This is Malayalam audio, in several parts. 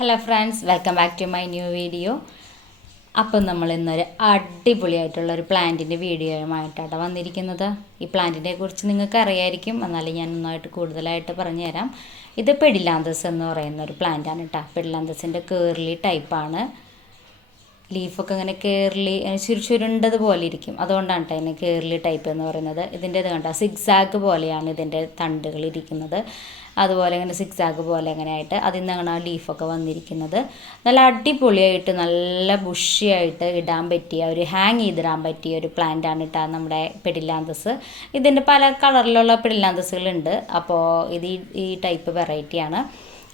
Hello friends, welcome back to my new video. അപ്പം നമ്മൾ ഇന്നൊരു അടിപൊളിയായിട്ടുള്ളൊരു പ്ലാന്റിൻ്റെ വീഡിയോയുമായിട്ടാണ് വന്നിരിക്കുന്നത്. ഈ പ്ലാന്റിനെ കുറിച്ച് നിങ്ങൾക്ക് അറിയായിരിക്കും, എന്നാലും ഞാൻ നന്നായിട്ട് കൂടുതലായിട്ട് പറഞ്ഞു തരാം. ഇത് പെഡിലാന്തസ് എന്ന് പറയുന്ന ഒരു പ്ലാന്റാണ് കേട്ടോ. പെഡിലാന്തസിൻ്റെ കേർലി ടൈപ്പാണ്. ലീഫൊക്കെ ഇങ്ങനെ കേർലി ചുരുണ്ടതുപോലെ ഇരിക്കും, അതുകൊണ്ടാണ് കേട്ടോ അതിന് കേർലി ടൈപ്പ് എന്ന് പറയുന്നത്. ഇതിൻ്റെ ഇത് കണ്ട സിക്സാഗ് പോലെയാണ് ഇതിൻ്റെ തണ്ടുകൾ ഇരിക്കുന്നത്. അതുപോലെ ഇങ്ങനെ സിക്സാഗ് പോലെ അങ്ങനെ ആയിട്ട് അതിൽ നിന്നാണ് ആ ലീഫൊക്കെ വന്നിരിക്കുന്നത്. നല്ല അടിപൊളിയായിട്ട് നല്ല ബുഷിയായിട്ട് ഇടാൻ പറ്റിയ ഒരു ഹാങ് ചെയ്തിടാൻ പറ്റിയ ഒരു പ്ലാന്റാണ് കേട്ടോ നമ്മുടെ പെഡിലാന്തസ്. ഇതിൻ്റെ പല കളറിലുള്ള പെഡിലാന്തസുകളുണ്ട്. അപ്പോൾ ഇത് ഈ ടൈപ്പ് വെറൈറ്റിയാണ്.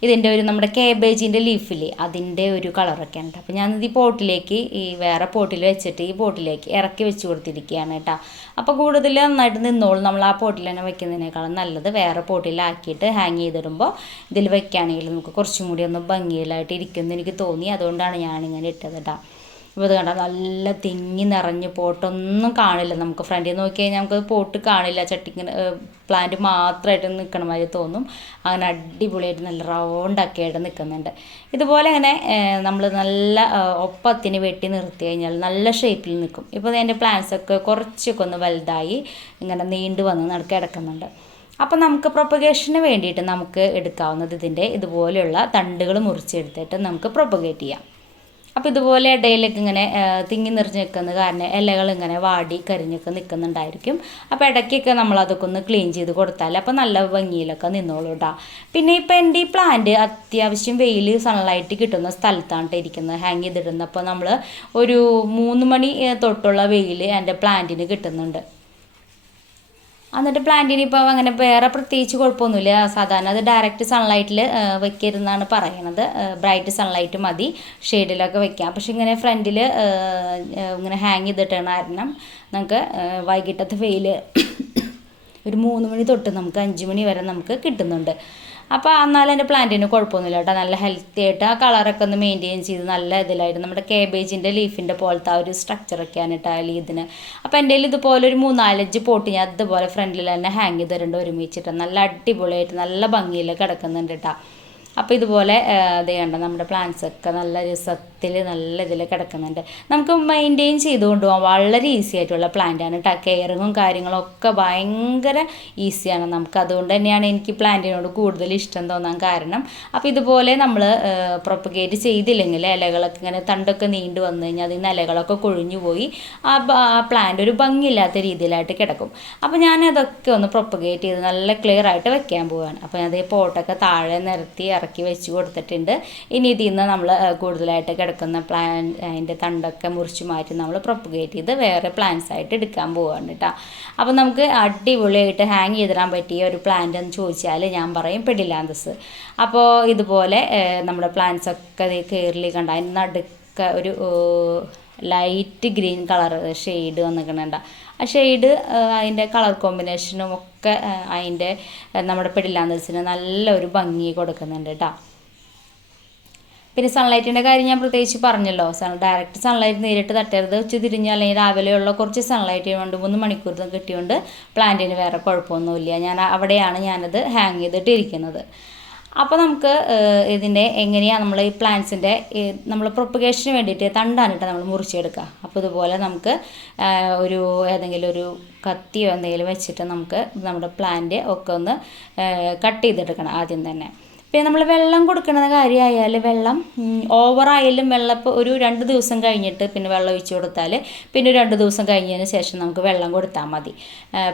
ഇതിൻ്റെ ഒരു നമ്മുടെ കേബേജിൻ്റെ ലീഫില്ലേ, അതിൻ്റെ ഒരു കളറൊക്കെയാണ് കേട്ടോ. അപ്പോൾ ഞാനിത് ഈ പോട്ടിലേക്ക് വേറെ പോട്ടിൽ വെച്ചിട്ട് ഈ പോട്ടിലേക്ക് ഇറക്കി വെച്ച് കൊടുത്തിരിക്കുകയാണ് കേട്ടോ. അപ്പോൾ കൂടുതൽ നന്നായിട്ട് നിന്നോളും. നമ്മൾ ആ പോട്ടിൽ തന്നെ വെക്കുന്നതിനേക്കാളും നല്ലത് വേറെ പോട്ടിലാക്കിയിട്ട് ഹാങ് ചെയ്തിടുമ്പോൾ ഇതിൽ വെക്കുകയാണെങ്കിൽ നമുക്ക് കുറച്ചും കൂടി ഒന്ന് ഭംഗിയിലായിട്ട് ഇരിക്കുമെന്ന് എനിക്ക് തോന്നി. അതുകൊണ്ടാണ് ഞാനിങ്ങനെ ഇട്ടത് കേട്ടോ. അപ്പോൾ ഇത് കണ്ടാൽ നല്ല തിങ്ങി നിറഞ്ഞ് പോട്ടൊന്നും കാണില്ല. നമുക്ക് ഫ്രണ്ടിൽ നോക്കി കഴിഞ്ഞാൽ നമുക്ക് പോട്ട് കാണില്ല, ചട്ടിങ്ങനെ പ്ലാന്റ് മാത്രമായിട്ട് നിൽക്കണ മാതിരി തോന്നും. അങ്ങനെ അടിപൊളിയായിട്ട് നല്ല റൗണ്ടൊക്കെ ആയിട്ട് നിൽക്കുന്നുണ്ട്. ഇതുപോലെ അങ്ങനെ നമ്മൾ നല്ല ഒപ്പത്തിന് വെട്ടി നിർത്തി കഴിഞ്ഞാൽ നല്ല ഷേപ്പിൽ നിൽക്കും. ഇപ്പോൾ എൻ്റെ പ്ലാന്റ്സൊക്കെ കുറച്ചൊക്കെ ഒന്ന് വലുതായി ഇങ്ങനെ നീണ്ടു വന്ന് കിടക്കുന്നുണ്ട്. അപ്പോൾ നമുക്ക് പ്രൊപ്പഗേഷന് വേണ്ടിയിട്ട് നമുക്ക് എടുക്കാവുന്നത് ഇതിൻ്റെ ഇതുപോലെയുള്ള തണ്ടുകൾ മുറിച്ചെടുത്തിട്ട് നമുക്ക് പ്രൊപ്പഗേറ്റ് ചെയ്യാം. അപ്പോൾ ഇതുപോലെ ഇടയിലേക്ക് ഇങ്ങനെ തിങ്ങി നിറഞ്ഞ് നിൽക്കുന്ന കാരണം ഇലകൾ ഇങ്ങനെ വാടി കരിഞ്ഞൊക്കെ നിൽക്കുന്നുണ്ടായിരിക്കും. അപ്പോൾ ഇടയ്ക്കൊക്കെ നമ്മളതൊക്കെ ഒന്ന് ക്ലീൻ ചെയ്ത് കൊടുത്താൽ അപ്പോൾ നല്ല ഭംഗിയിലൊക്കെ നിന്നോളൂ കേട്ടോ. പിന്നെ ഇപ്പോൾ എൻ്റെ ഈ പ്ലാന്റ് അത്യാവശ്യം വെയിൽ സൺലൈറ്റ് കിട്ടുന്ന സ്ഥലത്താണ് ഇരിക്കുന്നത്, ഹാങ് ചെയ്തിടുന്നത്. അപ്പോൾ നമ്മൾ ഒരു 3 മണി തൊട്ടുള്ള വെയിൽ എൻ്റെ പ്ലാന്റിന് കിട്ടുന്നുണ്ട്. എന്നിട്ട് പ്ലാന്റിന് ഇപ്പോൾ അങ്ങനെ വേറെ പ്രത്യേകിച്ച് കുഴപ്പമൊന്നുമില്ല. സാധാരണ അത് ഡയറക്റ്റ് സൺലൈറ്റിൽ വെക്കരുതെന്നാണ് പറയണത്. ബ്രൈറ്റ് സൺലൈറ്റ് മതി, ഷെയ്ഡിലൊക്കെ വെക്കാം. പക്ഷെ ഇങ്ങനെ ഫ്രണ്ടിൽ ഇങ്ങനെ ഹാങ് ചെയ്തിട്ടാണ് കാരണം നമുക്ക് വൈകിട്ടത്തെ വെയിൽ ഒരു 3 മണി തൊട്ട് നമുക്ക് 5 മണി വരെ നമുക്ക് കിട്ടുന്നുണ്ട്. അപ്പോൾ എന്നാലും എൻ്റെ പ്ലാന്റിന് കുഴപ്പമൊന്നുമില്ല കേട്ടോ. നല്ല ഹെൽത്തി ആയിട്ട് ആ കളറൊക്കെ ഒന്ന് മെയിൻറ്റെയിൻ ചെയ്ത് നല്ല ഇതിലായിട്ട് നമ്മുടെ കേബേജിൻ്റെ ലീഫിൻ്റെ പോലത്തെ ആ ഒരു സ്ട്രക്ചറൊക്കെയാണ് കേട്ടോ ലീതിന്. അപ്പോൾ എൻ്റെ കയ്യിൽ ഇതുപോലെ ഒരു 3-4 പോട്ട് ഞാൻ അതുപോലെ ഫ്രണ്ടിൽ തന്നെ ഹാങ് ചെയ്തിട്ടുണ്ട് ഒരുമിച്ചിട്ട്. നല്ല അടിപൊളിയായിട്ട് നല്ല ഭംഗിയിൽ കിടക്കുന്നുണ്ട് കേട്ടോ. അപ്പോൾ ഇതുപോലെ ഇത് കണ്ട നമ്മുടെ പ്ലാന്റ്സൊക്കെ നല്ല രസത്തിൽ നല്ല ഇതിൽ കിടക്കുന്നുണ്ട്. നമുക്ക് മെയിൻറ്റെയിൻ ചെയ്ത് കൊണ്ടുപോകാൻ വളരെ ഈസി ആയിട്ടുള്ള പ്ലാന്റാണ് കേട്ടോ. കെയറിങ്ങും കാര്യങ്ങളൊക്കെ ഭയങ്കര ഈസിയാണ് നമുക്ക്. അതുകൊണ്ട് തന്നെയാണ് എനിക്ക് പ്ലാന്റിനോട് കൂടുതൽ ഇഷ്ടം തോന്നാൻ കാരണം. അപ്പോൾ ഇതുപോലെ നമ്മൾ പ്രൊപ്പഗേറ്റ് ചെയ്തില്ലെങ്കിൽ ഇലകളൊക്കെ ഇങ്ങനെ തണ്ടൊക്കെ നീണ്ടു വന്നു കഴിഞ്ഞാൽ അതിൽ നിന്ന് ഇലകളൊക്കെ കൊഴിഞ്ഞു പോയി ആ പ്ലാന്റ് ഒരു ഭംഗിയില്ലാത്ത രീതിയിലായിട്ട് കിടക്കും. അപ്പോൾ ഞാനതൊക്കെ ഒന്ന് പ്രൊപ്പഗേറ്റ് ചെയ്ത് നല്ല ക്ലിയർ ആയിട്ട് വെക്കാൻ പോവുകയാണ്. അപ്പോൾ അതേ പോട്ടൊക്കെ താഴെ നിരത്തി ഇറക്കി വെച്ച് കൊടുത്തിട്ടുണ്ട്. ഇനി ഇതിൽ നിന്ന് നമ്മൾ കൂടുതലായിട്ട് കിടക്കുന്ന അതിൻ്റെ തണ്ടൊക്കെ മുറിച്ച് മാറ്റി നമ്മൾ പ്രൊപ്പഗേറ്റ് ചെയ്ത് വേറെ പ്ലാന്റ്സ് ആയിട്ട് എടുക്കാൻ പോവുകയാണ് കേട്ടോ. അപ്പോൾ നമുക്ക് അടിപൊളിയായിട്ട് ഹാങ് ചെയ്തിടാൻ പറ്റിയ ഒരു പ്ലാന്റ് എന്ന് ചോദിച്ചാൽ ഞാൻ പറയും പെഡിലാന്തസ്. അപ്പോൾ ഇതുപോലെ നമ്മുടെ പ്ലാന്റ്സൊക്കെ കയറിൽ കണ്ട അതിന് നടുക്ക ഒരു ലൈറ്റ് ഗ്രീൻ കളർ ഷെയ്ഡ് വന്നിരിക്കണുണ്ട്. ആ ഷെയ്ഡ് അതിൻ്റെ കളർ കോമ്പിനേഷനും ഒക്കെ അതിൻ്റെ നമ്മുടെ പെഡിലാന്തസിന് നല്ലൊരു ഭംഗി കൊടുക്കുന്നുണ്ട് കേട്ടോ. പിന്നെ സൺലൈറ്റിൻ്റെ കാര്യം ഞാൻ പ്രത്യേകിച്ച് പറഞ്ഞല്ലോ. ഡയറക്റ്റ് സൺലൈറ്റ് നേരിട്ട് തട്ടരുത്. തിരിഞ്ഞ് അല്ലെങ്കിൽ രാവിലെയുള്ള കുറച്ച് സൺലൈറ്റ് 2-3 മണിക്കൂർ കിട്ടിയോണ്ട് പ്ലാന്റിന് വേറെ കുഴപ്പമൊന്നുമില്ല. അവിടെയാണ് ഞാനത് ഹാങ് ചെയ്തിട്ടിരിക്കുന്നത്. അപ്പോൾ നമുക്ക് ഇതിൻ്റെ എങ്ങനെയാണ് നമ്മൾ ഈ പ്ലാന്റ്സിൻ്റെ നമ്മൾ പ്രൊപ്പഗേഷന് വേണ്ടിയിട്ട് തണ്ടാനിട്ട് നമ്മൾ മുറിച്ചെടുക്കുക. അപ്പോൾ ഇതുപോലെ നമുക്ക് ഒരു ഏതെങ്കിലും ഒരു കത്തിയോ എന്തെങ്കിലും വെച്ചിട്ട് നമുക്ക് നമ്മുടെ പ്ലാന്റ് ഒക്കെ ഒന്ന് കട്ട് ചെയ്തെടുക്കണം ആദ്യം തന്നെ. പിന്നെ നമ്മൾ വെള്ളം കൊടുക്കുന്ന കാര്യമായാൽ വെള്ളം ഓവറായാലും വെള്ളം ഇപ്പോൾ ഒരു 2 ദിവസം കഴിഞ്ഞിട്ട് പിന്നെ വെള്ളം ഒഴിച്ച് കൊടുത്താൽ പിന്നെ 2 ദിവസം കഴിഞ്ഞതിന് ശേഷം നമുക്ക് വെള്ളം കൊടുത്താൽ മതി.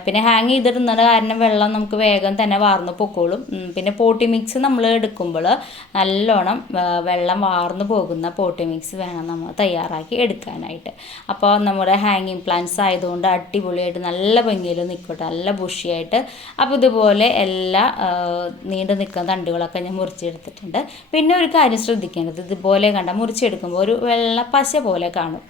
പിന്നെ ഹാങ് ചെയ്തിടുന്നത് കാരണം വെള്ളം നമുക്ക് വേഗം തന്നെ വാർന്ന് പൊക്കോളും. പിന്നെ പോട്ടി മിക്സ് നമ്മൾ എടുക്കുമ്പോൾ നല്ലോണം വെള്ളം വാർന്നു പോകുന്ന പോട്ടി മിക്സ് വേണം നമ്മൾ തയ്യാറാക്കി എടുക്കാനായിട്ട്. അപ്പോൾ നമ്മുടെ ഹാങ്ങിങ് പ്ലാന്റ്സ് ആയതുകൊണ്ട് അടിപൊളിയായിട്ട് നല്ല ഭംഗിയിൽ നിൽക്കട്ടെ, നല്ല ബുഷിയായിട്ട്. അപ്പോൾ ഇതുപോലെ എല്ലാ നീണ്ടു നിൽക്കുന്ന തണ്ടുകളൊക്കെ ഞാൻ മുറിച്ചെടുത്തിട്ടുണ്ട്. പിന്നെ ഒരു കാര്യം ശ്രദ്ധിക്കേണ്ടത്, ഇതുപോലെ കണ്ട മുറിച്ചെടുക്കുമ്പോൾ ഒരു വെള്ള പശ പോലെ കാണും.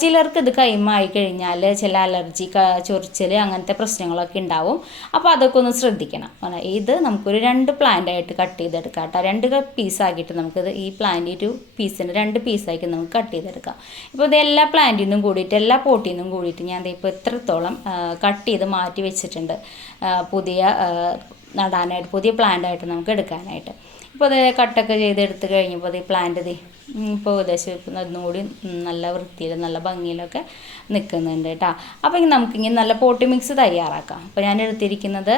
ചിലർക്ക് ഇത് കൈമായി കഴിഞ്ഞാൽ ചില അലർജി, ചൊറിച്ചൽ അങ്ങനത്തെ പ്രശ്നങ്ങളൊക്കെ ഉണ്ടാവും. അപ്പോൾ അതൊക്കെ ഒന്ന് ശ്രദ്ധിക്കണം. ഇത് നമുക്കൊരു 2 പ്ലാന്റായിട്ട് കട്ട് ചെയ്തെടുക്കാം കേട്ടോ. 2 പീസാക്കിയിട്ട് നമുക്കിത് ഈ പ്ലാന്റ് ഒരു പീസിന് 2 പീസാക്കി നമുക്ക് കട്ട് ചെയ്തെടുക്കാം. ഇപ്പോൾ ഇത് എല്ലാ പ്ലാന്റിനും കൂടിയിട്ട് എല്ലാ പോട്ടിനും കൂടിയിട്ട് ഞാൻ ഇപ്പോൾ എത്രത്തോളം കട്ട് ചെയ്ത് മാറ്റി വെച്ചിട്ടുണ്ട് പുതിയ നടാനായിട്ട്, പുതിയ പ്ലാന്റായിട്ട് നമുക്ക് എടുക്കാനായിട്ട്. ഇപ്പോൾ അത് കട്ടൊക്കെ ചെയ്തെടുത്ത് കഴിഞ്ഞപ്പോൾ അത് ഈ പ്ലാന്റ് ഇത് ഇപ്പോൾ ഏകദേശം ഇപ്പം ഒന്നുകൂടി നല്ല വൃത്തിയിൽ നല്ല ഭംഗിയിലൊക്കെ നിൽക്കുന്നുണ്ട് കേട്ടോ. അപ്പോൾ ഇനി നമുക്കിങ്ങനെ നല്ല പോട്ടി മിക്സ് തയ്യാറാക്കാം. അപ്പോൾ ഞാൻ എടുത്തിരിക്കുന്നത്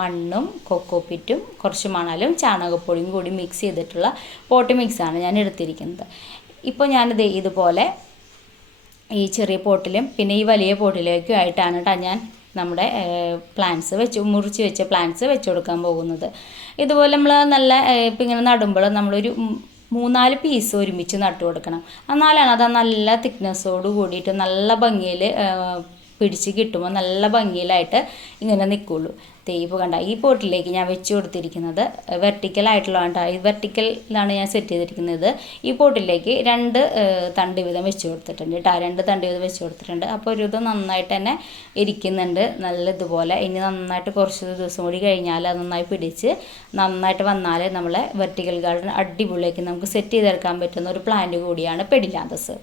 മണ്ണും കൊക്കോപ്പിറ്റും കുറച്ച് മണലും ചാണകപ്പൊടിയും കൂടി മിക്സ് ചെയ്തിട്ടുള്ള പോട്ടി മിക്സാണ് ഞാൻ എടുത്തിരിക്കുന്നത്. ഇപ്പോൾ ഞാനിത് ഇതുപോലെ ഈ ചെറിയ പോട്ടിലും പിന്നെ ഈ വലിയ പോട്ടിലേക്കും ആയിട്ടാണ് കേട്ടോ ഞാൻ നമ്മുടെ പ്ലാന്റ്സ് മുറിച്ച് വെച്ച പ്ലാന്റ്സ് വെച്ച് കൊടുക്കാൻ പോകുന്നത്. ഇതുപോലെ നമ്മൾ നല്ല ഇപ്പം ഇങ്ങനെ നടുമ്പോൾ നമ്മളൊരു 3-4 പീസ് ഒരുമിച്ച് നട്ടു കൊടുക്കണം. എന്നാലാണ് അത് നല്ല തിക്നെസ്സോട് കൂടിയിട്ട് നല്ല ഭംഗിയിൽ പിടിച്ച് കിട്ടുമ്പോൾ നല്ല ഭംഗിയിലായിട്ട് ഇങ്ങനെ നിൽക്കുള്ളൂ. ഇപ്പോൾ കണ്ട ഈ പോട്ടിലേക്ക് ഞാൻ വെച്ച് കൊടുത്തിരിക്കുന്നത് വെർട്ടിക്കലായിട്ടുള്ളതാണ്. ഈ വെർട്ടിക്കലാണ് ഞാൻ സെറ്റ് ചെയ്തിരിക്കുന്നത്. ഈ പോട്ടിലേക്ക് 2 തണ്ട് വീതം വെച്ച് കൊടുത്തിട്ടുണ്ട് കേട്ടോ. 2 തണ്ട് വീതം വെച്ച് കൊടുത്തിട്ടുണ്ട്. അപ്പോൾ ഒരു ഇത് നന്നായിട്ട് തന്നെ ഇരിക്കുന്നുണ്ട് നല്ല ഇതുപോലെ. ഇനി നന്നായിട്ട് കുറച്ച് ദിവസം കൂടി കഴിഞ്ഞാൽ അത് നന്നായി പിടിച്ച് നന്നായിട്ട് വന്നാൽ നമ്മളെ വെർട്ടിക്കൽ ഗാർഡൻ അടിപൊളിയാക്കി നമുക്ക് സെറ്റ് ചെയ്തെടുക്കാൻ പറ്റുന്ന ഒരു പ്ലാന്റ് കൂടിയാണ് പെഡിലാന്തസ്.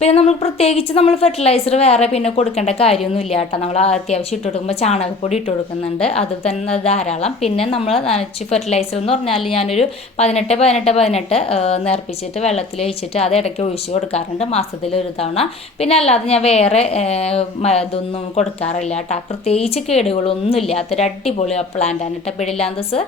പിന്നെ നമ്മൾ പ്രത്യേകിച്ച് നമ്മൾ ഫെർട്ടിലൈസർ വേറെ പിന്നെ കൊടുക്കേണ്ട കാര്യമൊന്നുമില്ല കേട്ടോ. നമ്മൾ അത്യാവശ്യം ഇട്ട് കൊടുക്കുമ്പോൾ ചാണകപ്പൊടി ഇട്ട് കൊടുക്കുന്നുണ്ട്, അത് തന്നെ ധാരാളം. പിന്നെ നമ്മൾ നനച്ച് ഫെർട്ടിലൈസർ എന്ന് പറഞ്ഞാൽ ഞാനൊരു 18 നേർപ്പിച്ചിട്ട് വെള്ളത്തിൽ ഒഴിച്ചിട്ട് അത് ഇടയ്ക്ക് ഒഴിച്ച് കൊടുക്കാറുണ്ട്, മാസത്തിൽ ഒരു തവണ. പിന്നെ അല്ലാതെ ഞാൻ വേറെ ഇതൊന്നും കൊടുക്കാറില്ല കേട്ടോ. പ്രത്യേകിച്ച് കേടുകളൊന്നും ഇല്ലാത്തൊരു അടിപൊളി പ്ലാന്റാണ് കേട്ടോ പെഡിലാന്തസ്.